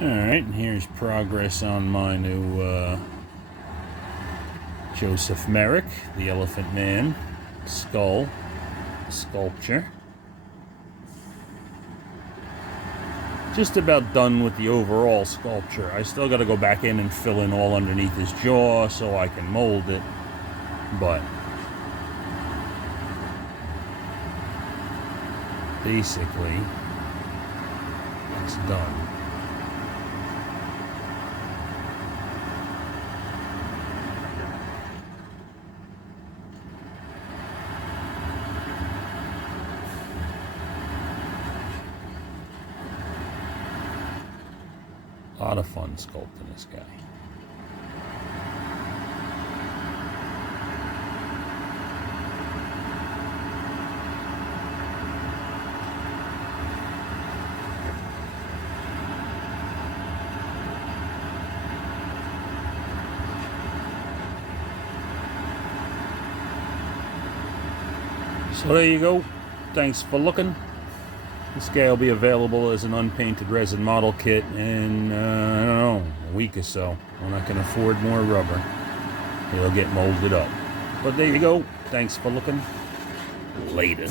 Alright, and here's progress on my new Joseph Merrick, the Elephant Man skull sculpture. Just about done with the overall sculpture. I still got to go back in and fill in all underneath his jaw so I can mold it, but basically it's done. A lot of fun sculpting this guy. So there you go. Thanks for looking. This guy will be available as an unpainted resin model kit in, I don't know, a week or so. When I can afford more rubber, it'll get molded up. But there you go. Thanks for looking. Later.